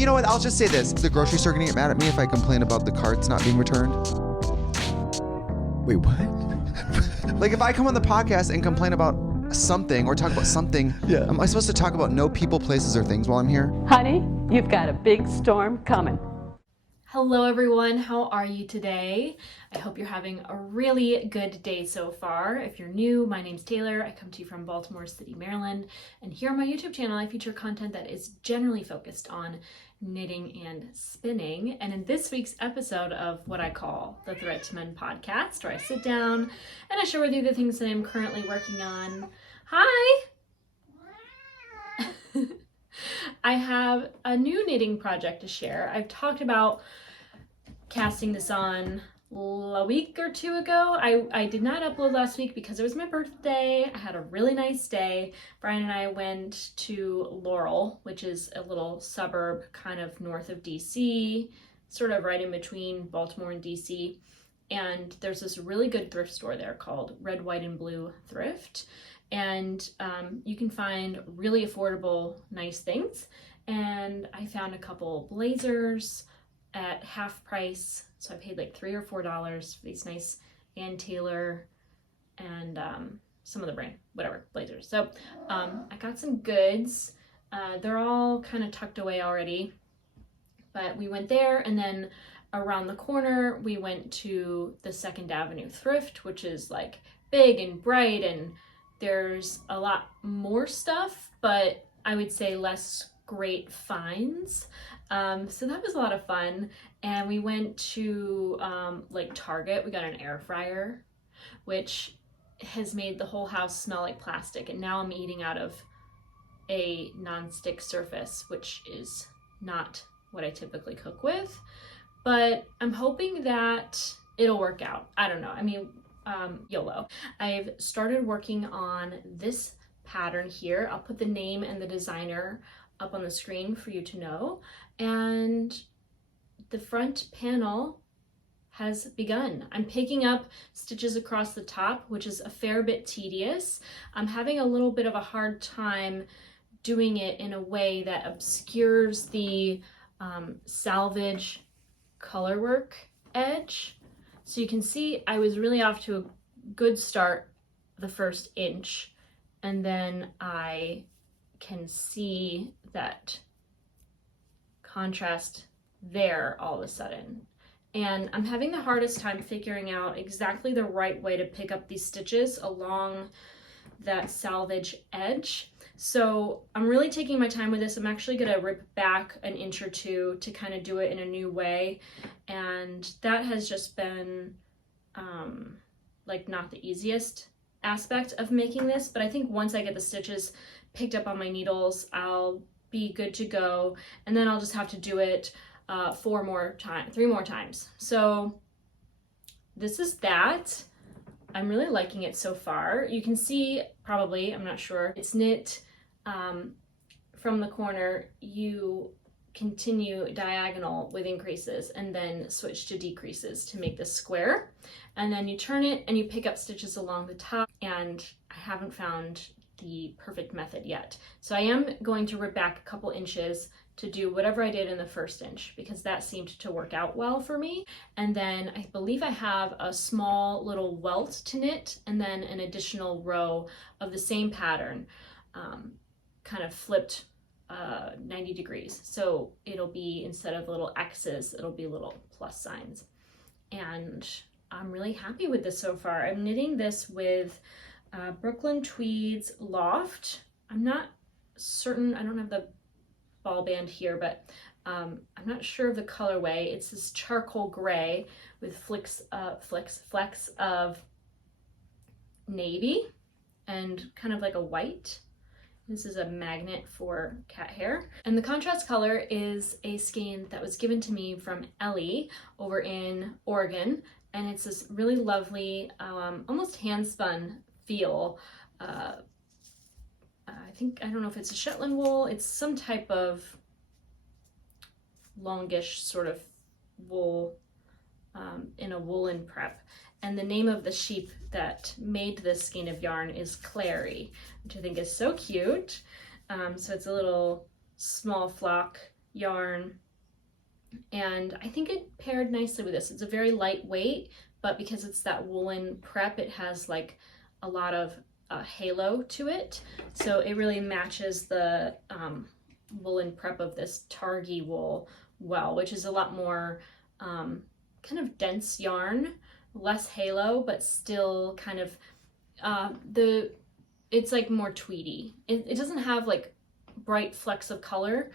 you know what? I'll just say this. The grocery store gonna get mad at me if I complain about the carts not being returned. Wait, what? Like if I come on the podcast and complain about something or talk about something, Yeah. am I supposed to talk about no people, places, or things while I'm here? Honey, you've got a big storm coming. Hello everyone, how are you today? I hope you're having a really good day so far. If you're new, my name's Taylor. I come to you from Baltimore City, Maryland, and here on my YouTube channel I feature content that is generally focused on knitting and spinning. And in this week's episode of what I call the Thread to Men podcast, where I sit down and I share with you the things that I'm currently working on. Hi! I have a new knitting project to share. I've talked about casting this on a week or two ago. I did not upload last week because it was my birthday. I had a really nice day. Brian and I went to Laurel, which is a little suburb kind of north of DC, sort of right in between Baltimore and DC. And there's this really good thrift store there called Red, White, and Blue Thrift. And you can find really affordable, nice things. And I found a couple blazers at half price. So I paid like $3 or $4 for these nice Ann Taylor and some of the brand, whatever, blazers. So I got some goods. They're all kind of tucked away already. But we went there, and then around the corner, we went to the 2nd Avenue Thrift, which is like big and bright, and there's a lot more stuff, but I would say less great finds. So that was a lot of fun. And we went to like Target. We got an air fryer, which has made the whole house smell like plastic. And now I'm eating out of a non-stick surface, which is not what I typically cook with. But I'm hoping that it'll work out. I don't know. I mean, YOLO. I've started working on this pattern here. I'll put the name and the designer up on the screen for you to know. And the front panel has begun. I'm picking up stitches across the top, which is a fair bit tedious. I'm having a little bit of a hard time doing it in a way that obscures the salvage colorwork edge. So you can see I was really off to a good start the first inch, and then I can see that contrast there all of a sudden. And I'm having the hardest time figuring out exactly the right way to pick up these stitches along that salvage edge. So I'm really taking my time with this. I'm actually gonna rip back an inch or two to kind of do it in a new way. And that has just been like not the easiest aspect of making this, but I think once I get the stitches picked up on my needles, I'll be good to go. And then I'll just have to do it 3 more times. So this is that. I'm really liking it so far. You can see, probably, I'm not sure, it's knit from the corner. You continue diagonal with increases and then switch to decreases to make this square. And then you turn it and you pick up stitches along the top, and I haven't found the perfect method yet. So I am going to rip back a couple inches to do whatever I did in the first inch, because that seemed to work out well for me. And then I believe I have a small little welt to knit, and then an additional row of the same pattern, kind of flipped 90 degrees. So it'll be, instead of little X's, it'll be little plus signs. And I'm really happy with this so far. I'm knitting this with Brooklyn Tweed's Loft. I'm not certain, I don't have the ball band here, but I'm not sure of the colorway. It's this charcoal gray with flecks of navy and kind of like a white. This is a magnet for cat hair. And the contrast color is a skein that was given to me from Ellie over in Oregon. And it's this really lovely, almost hand-spun feel. I don't know if it's a Shetland wool. It's some type of longish sort of wool in a woolen prep. And the name of the sheep that made this skein of yarn is Clary, which I think is so cute. So it's a little small flock yarn, and I think it paired nicely with this. It's a very lightweight, but because it's that woolen prep, it has like a lot of halo to it, so it really matches the woolen prep of this Targhee wool well, which is a lot more kind of dense yarn, less halo, but still kind of it's like more tweedy. It doesn't have like bright flecks of color,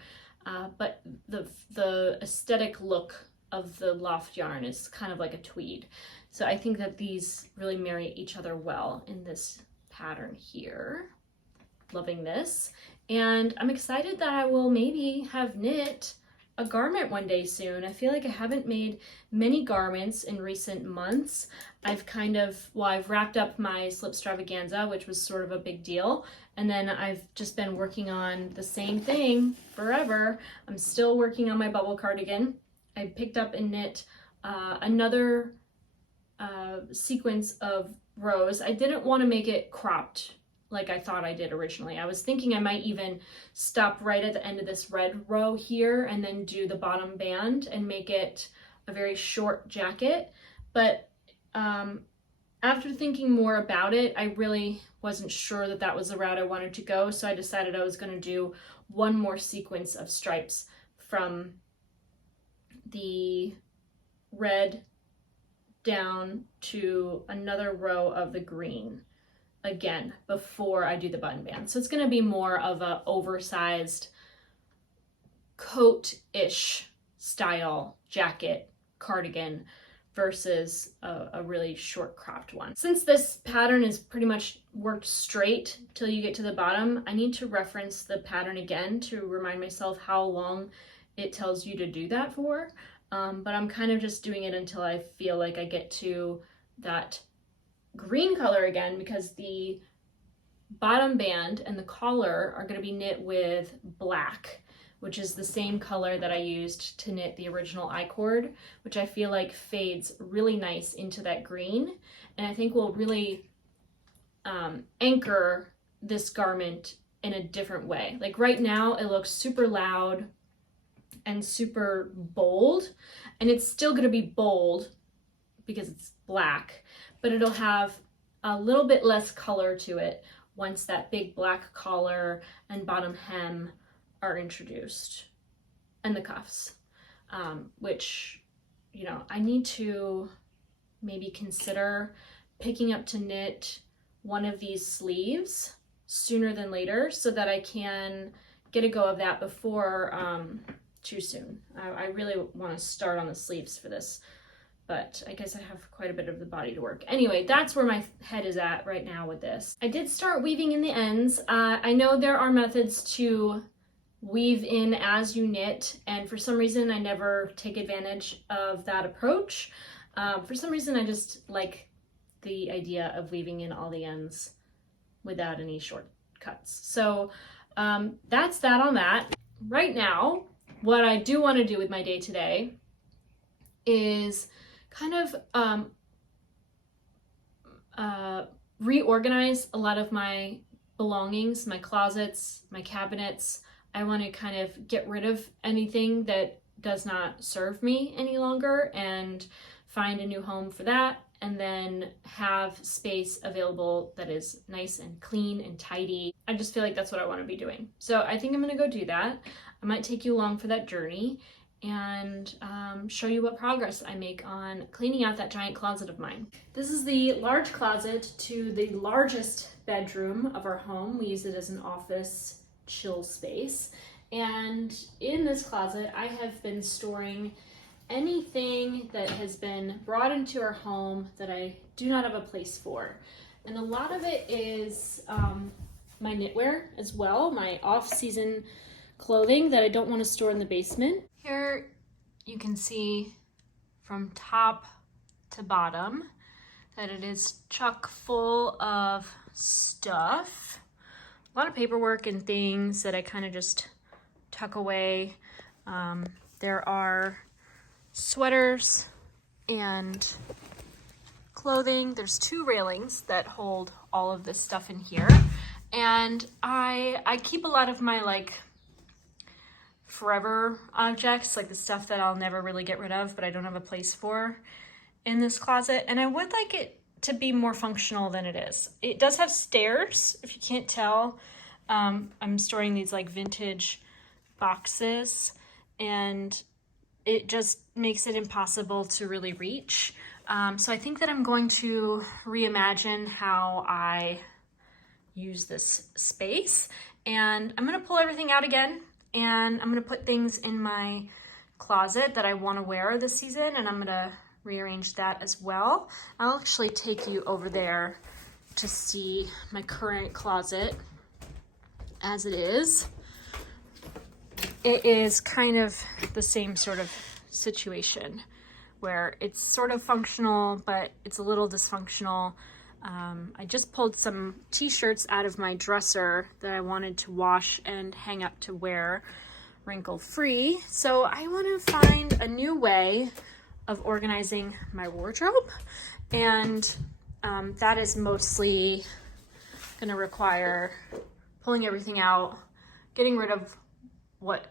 but the aesthetic look of the loft yarn is kind of like a tweed. So I think that these really marry each other well in this pattern here. Loving this. And I'm excited that I will maybe have knit a garment one day soon. I feel like I haven't made many garments in recent months. I've wrapped up my Slipstravaganza, which was sort of a big deal. And then I've just been working on the same thing forever. I'm still working on my bubble cardigan. I picked up and knit another sequence of rows. I didn't want to make it cropped like I thought I did originally. I was thinking I might even stop right at the end of this red row here and then do the bottom band and make it a very short jacket. But after thinking more about it, I really wasn't sure that that was the route I wanted to go. So I decided I was going to do one more sequence of stripes from the red down to another row of the green again before I do the button band. So it's going to be more of a oversized coat-ish style jacket cardigan versus a really short cropped one. Since this pattern is pretty much worked straight till you get to the bottom, I need to reference the pattern again to remind myself how long it tells you to do that for. But I'm kind of just doing it until I feel like I get to that green color again, because the bottom band and the collar are going to be knit with black, which is the same color that I used to knit the original I-cord, which I feel like fades really nice into that green, and I think will really anchor this garment in a different way. Like right now it looks super loud and super bold, and it's still going to be bold because it's black, but it'll have a little bit less color to it once that big black collar and bottom hem are introduced, and the cuffs, which, you know, I need to maybe consider picking up to knit one of these sleeves sooner than later so that I can get a go of that before too soon. I really want to start on the sleeves for this, but I guess I have quite a bit of the body to work. Anyway, that's where my head is at right now with this. I did start weaving in the ends. I know there are methods to weave in as you knit, and for some reason I never take advantage of that approach. For some reason I just like the idea of weaving in all the ends without any shortcuts. So that's that on that. Right now, what I do want to do with my day today is kind of reorganize a lot of my belongings, my closets, my cabinets. I want to kind of get rid of anything that does not serve me any longer and find a new home for that, and then have space available that is nice and clean and tidy. I just feel like that's what I want to be doing. So I think I'm going to go do that. I might take you along for that journey and show you what progress I make on cleaning out that giant closet of mine. This is the large closet to the largest bedroom of our home. We use it as an office chill space. And in this closet, I have been storing anything that has been brought into our home that I do not have a place for. And a lot of it is my knitwear as well, my off-season clothing that I don't want to store in the basement. Here you can see from top to bottom that it is chock full of stuff. A lot of paperwork and things that I kind of just tuck away. There are sweaters and clothing. There's 2 railings that hold all of this stuff in here. And I keep a lot of my like forever objects, like the stuff that I'll never really get rid of, but I don't have a place for in this closet. And I would like it to be more functional than it is. It does have stairs, if you can't tell. I'm storing these like vintage boxes, and it just makes it impossible to really reach. So I think that I'm going to reimagine how I use this space, and I'm gonna pull everything out again, and I'm gonna put things in my closet that I wanna wear this season, and I'm gonna rearrange that as well. I'll actually take you over there to see my current closet as it is. It is kind of the same sort of situation where it's sort of functional, but it's a little dysfunctional. I just pulled some t-shirts out of my dresser that I wanted to wash and hang up to wear wrinkle free. So I want to find a new way of organizing my wardrobe, and that is mostly going to require pulling everything out, getting rid of what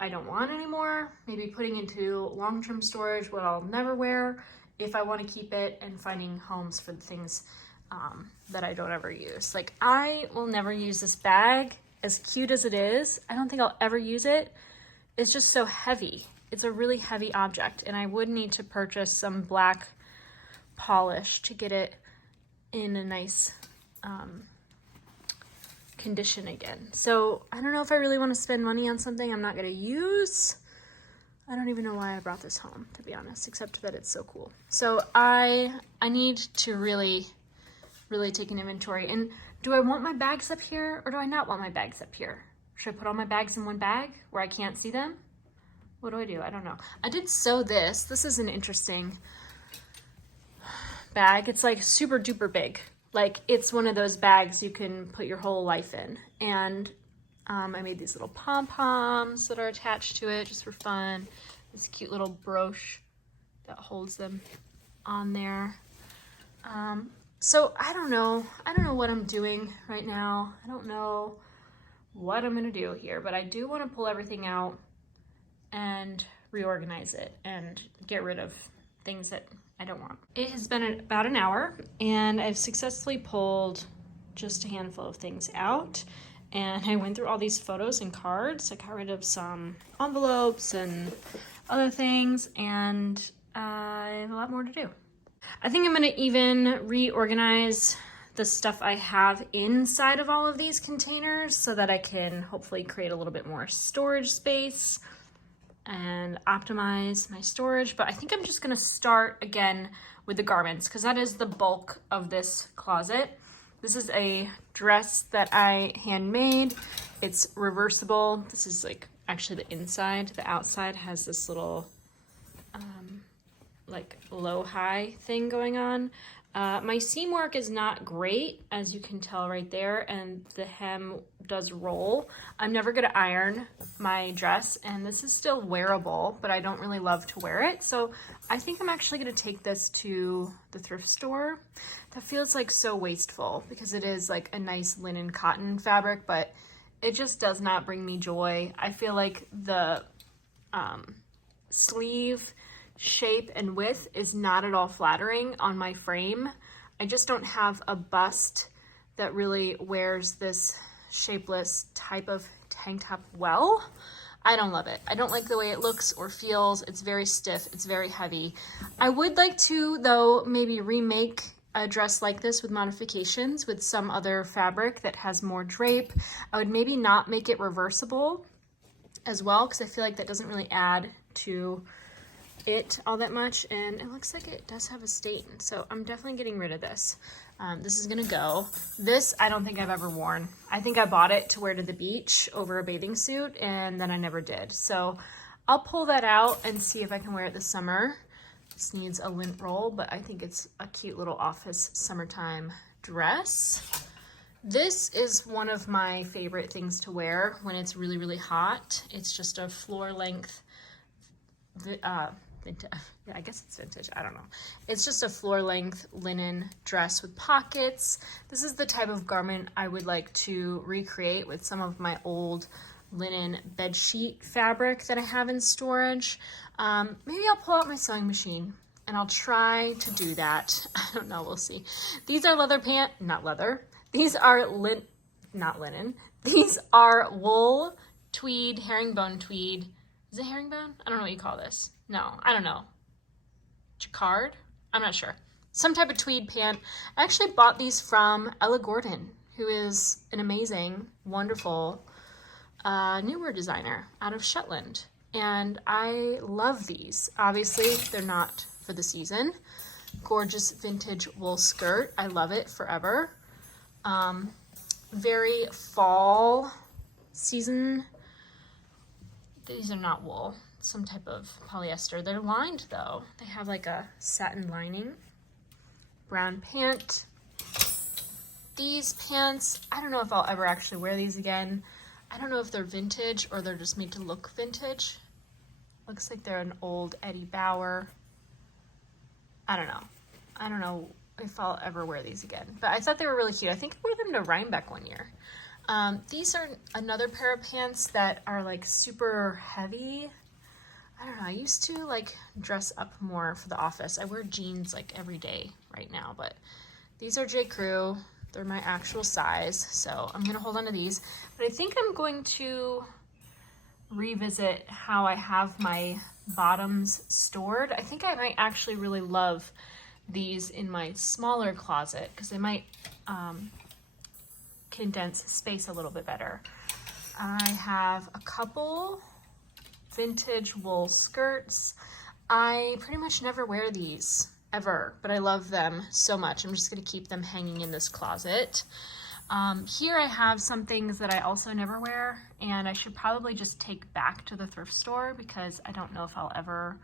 I don't want anymore, maybe putting into long-term storage what I'll never wear if I want to keep it, and finding homes for the things that I don't ever use. Like, I will never use this bag, as cute as it is. I don't think I'll ever use it. It's just so heavy. It's a really heavy object, and I would need to purchase some black polish to get it in a nice condition again. So I don't know if I really want to spend money on something I'm not going to use. I don't even know why I brought this home, to be honest, except that it's so cool. So I need to really take an inventory. And do I want my bags up here, or do I not want my bags up here? Should I put all my bags in one bag where I can't see them? What do I do? I don't know. I did sew this. This is an interesting bag. It's like super duper big. Like, it's one of those bags you can put your whole life in. And I made these little pom-poms that are attached to it just for fun. This cute little brooch that holds them on there. So I don't know what I'm doing right now. I don't know what I'm gonna do here, but I do want to pull everything out and reorganize it and get rid of things that I don't want. It has been about an hour, and I've successfully pulled just a handful of things out, and I went through all these photos and cards. I got rid of some envelopes and other things, and I have a lot more to do. I think I'm gonna even reorganize the stuff I have inside of all of these containers so that I can hopefully create a little bit more storage space and optimize my storage. But I think I'm just gonna start again with the garments, because that is the bulk of this closet. This is a dress that I handmade. It's reversible. This is like actually the inside. The outside has this little like low-high thing going on. My seam work is not great, as you can tell right there, and the hem does roll. I'm never gonna iron my dress, and this is still wearable, but I don't really love to wear it. So I think I'm actually gonna take this to the thrift store. That feels like so wasteful, because it is like a nice linen cotton fabric, but it just does not bring me joy. I feel like the sleeve shape and width is not at all flattering on my frame. I just don't have a bust that really wears this shapeless type of tank top well. I don't love it. I don't like the way it looks or feels. It's very stiff. It's very heavy. I would like to, though, maybe remake a dress like this with modifications with some other fabric that has more drape. I would maybe not make it reversible as well, because I feel like that doesn't really add to it all that much, and it looks like it does have a stain, so I'm definitely getting rid of this. This is gonna go. This I don't think I've ever worn. I think I bought it to wear to the beach over a bathing suit, and then I never did. So I'll pull that out and see if I can wear it this summer. This needs a lint roll, but I think it's a cute little office summertime dress. This is one of my favorite things to wear when it's really, really hot. It's just a floor length yeah, I guess it's vintage. I don't know. It's just a floor length linen dress with pockets. This is the type of garment I would like to recreate with some of my old linen bed sheet fabric that I have in storage. Maybe I'll pull out my sewing machine and I'll try to do that. I don't know, we'll see. These are not leather. These are not linen. These are wool, tweed, herringbone tweed. Is it herringbone? I don't know what you call this. No, I don't know. Jacquard? I'm not sure. Some type of tweed pant. I actually bought these from Ella Gordon, who is an amazing, wonderful newer designer out of Shetland. And I love these. Obviously, they're not for the season. Gorgeous vintage wool skirt. I love it forever. Very fall season. These are not wool. Some type of polyester. They're lined though. They have like a satin lining. Brown pant. These pants, I don't know if I'll ever actually wear these again. I don't know if they're vintage or they're just made to look vintage. Looks like they're an old Eddie Bauer. I don't know. I don't know if I'll ever wear these again. But I thought they were really cute. I think I wore them to Rhinebeck one year. These are another pair of pants that are like super heavy. I don't know. I used to like dress up more for the office. I wear jeans like every day right now. But these are J. Crew. They're my actual size. So I'm going to hold on to these. But I think I'm going to revisit how I have my bottoms stored. I think I might actually really love these in my smaller closet because they might condense space a little bit better. I have a couple vintage wool skirts. I pretty much never wear these ever, but I love them so much. I'm just going to keep them hanging in this closet. Here I have some things that I also never wear, and I should probably just take back to the thrift store because I don't know if I'll ever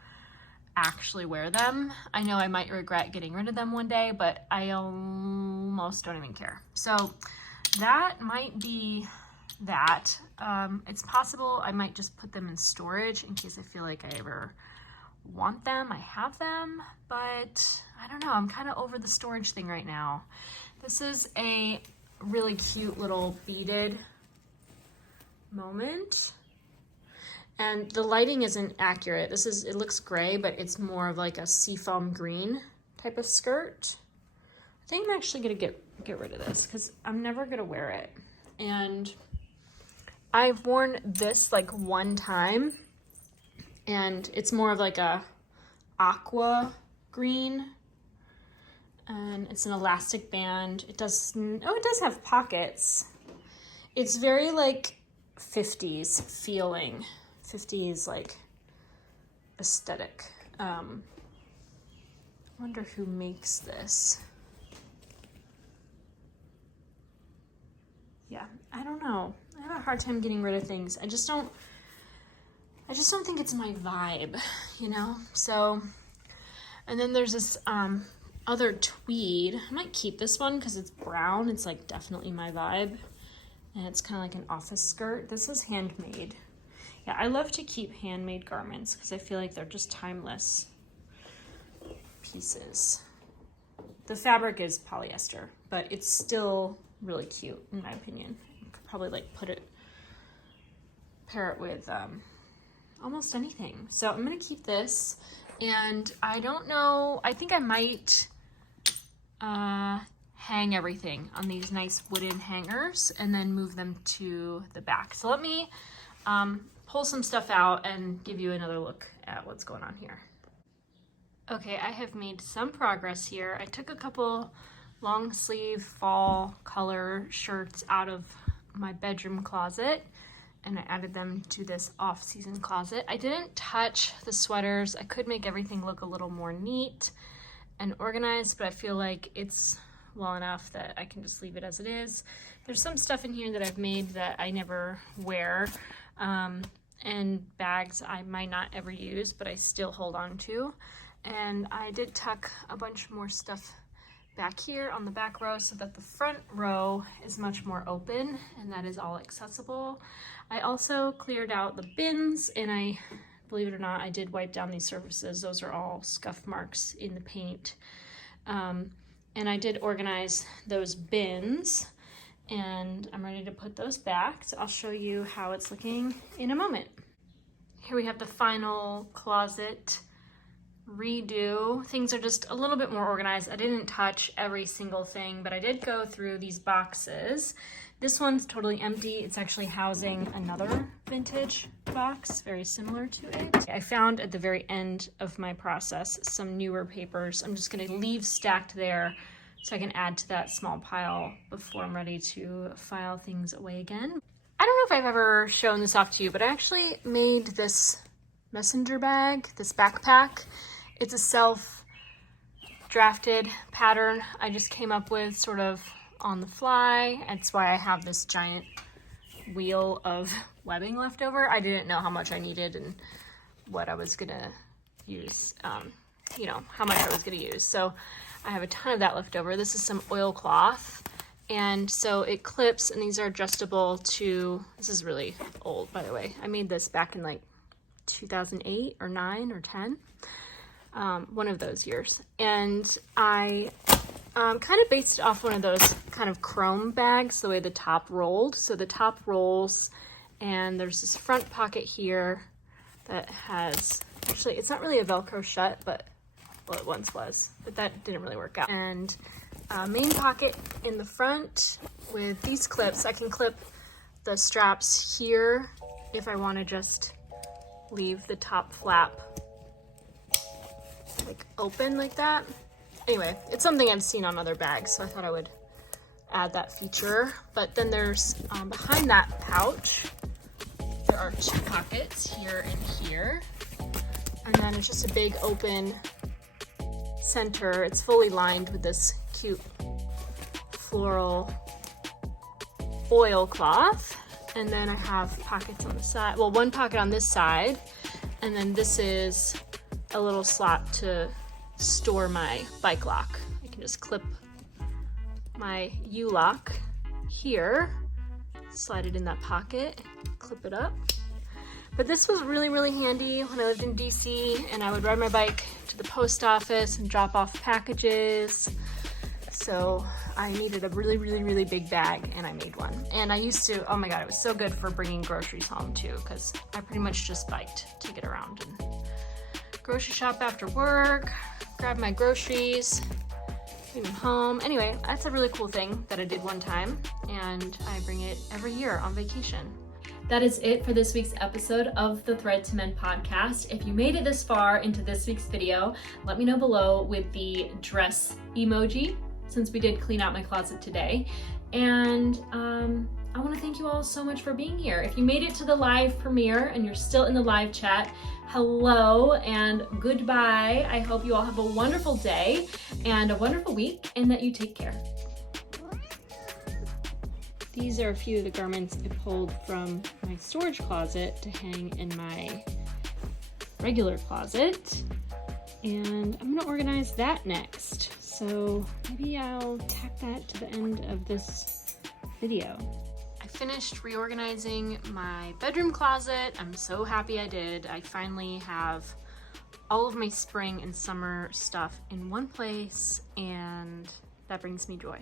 actually wear them. I know I might regret getting rid of them one day, but I almost don't even care. So that might be that. It's possible I might just put them in storage in case I feel like I ever want them. I have them, but I don't know. I'm kind of over the storage thing right now. This is a really cute little beaded moment. And the lighting isn't accurate. It looks gray, but it's more of like a seafoam green type of skirt. I think I'm actually gonna get rid of this because I'm never gonna wear it. And I've worn this like one time, and it's more of like a aqua green, and it's an elastic band. It does have pockets. It's very like 50s feeling, 50s like aesthetic. Wonder who makes this. Yeah, I don't know. I have a hard time getting rid of things. I just don't think it's my vibe, you know? So, and then there's this other tweed. I might keep this one because it's brown. It's like definitely my vibe. And it's kind of like an office skirt. This is handmade. Yeah, I love to keep handmade garments because I feel like they're just timeless pieces. The fabric is polyester, but it's still really cute in my opinion. You could probably like pair it with almost anything. So I'm gonna keep this, and I don't know, I think I might hang everything on these nice wooden hangers and then move them to the back. So let me pull some stuff out and give you another look at what's going on here. Okay, I have made some progress here. I took a couple long sleeve fall color shirts out of my bedroom closet and I added them to this off-season closet. I didn't touch the sweaters. I could make everything look a little more neat and organized, but I feel like it's well enough that I can just leave it as it is. There's some stuff in here that I've made that I never wear, and bags I might not ever use, but I still hold on to. And I did tuck a bunch more stuff back here on the back row so that the front row is much more open and that is all accessible. I also cleared out the bins, and I, believe it or not, I did wipe down these surfaces. Those are all scuff marks in the paint. And I did organize those bins, and I'm ready to put those back. So I'll show you how it's looking in a moment. Here we have the final closet redo. Things are just a little bit more organized. I didn't touch every single thing, but I did go through these boxes. This one's totally empty. It's actually housing another vintage box, very similar to it. I found at the very end of my process some newer papers. I'm just gonna leave stacked there so I can add to that small pile before I'm ready to file things away again. I don't know if I've ever shown this off to you, but I actually made this messenger bag, this backpack. It's a self-drafted pattern I just came up with sort of on the fly. That's why I have this giant wheel of webbing left over. I didn't know how much I needed and what I was gonna use, you know, how much I was gonna use. So I have a ton of that left over. This is some oilcloth. And so it clips, and these are adjustable to, this is really old, by the way. I made this back in like 2008 or 9 or 10. One of those years. And I kind of based it off one of those kind of chrome bags, the way the top rolled. So the top rolls, and there's this front pocket here that has, actually it's not really a Velcro shut, but, well, it once was, but that didn't really work out. And main pocket in the front with these clips. I can clip the straps here if I want to just leave the top flap like open like that. Anyway, it's something I've seen on other bags, so I thought I would add that feature. But then there's behind that pouch, there are 2 pockets here and here, and then it's just a big open center. It's fully lined with this cute floral oilcloth, and then I have pockets on the side. Well, one pocket on this side, and then this is a little slot to store my bike lock. I can just clip my U-lock here, slide it in that pocket, clip it up. But this was really, really handy when I lived in DC and I would ride my bike to the post office and drop off packages. So I needed a really, really, really big bag, and I made one. And I used to, oh my God, it was so good for bringing groceries home too, because I pretty much just biked to get around and grocery shop after work, grab my groceries, bring them home. Anyway, that's a really cool thing that I did one time, and I bring it every year on vacation. That is it for this week's episode of the Thread to Mend podcast. If you made it this far into this week's video, let me know below with the dress emoji, since we did clean out my closet today. And I want to thank you all so much for being here. If you made it to the live premiere and you're still in the live chat, hello and goodbye. I hope you all have a wonderful day and a wonderful week, and that you take care. These are a few of the garments I pulled from my storage closet to hang in my regular closet, and I'm gonna organize that next. So maybe I'll tack that to the end of this video. I finished reorganizing my bedroom closet. I'm so happy I did. I finally have all of my spring and summer stuff in one place, and that brings me joy.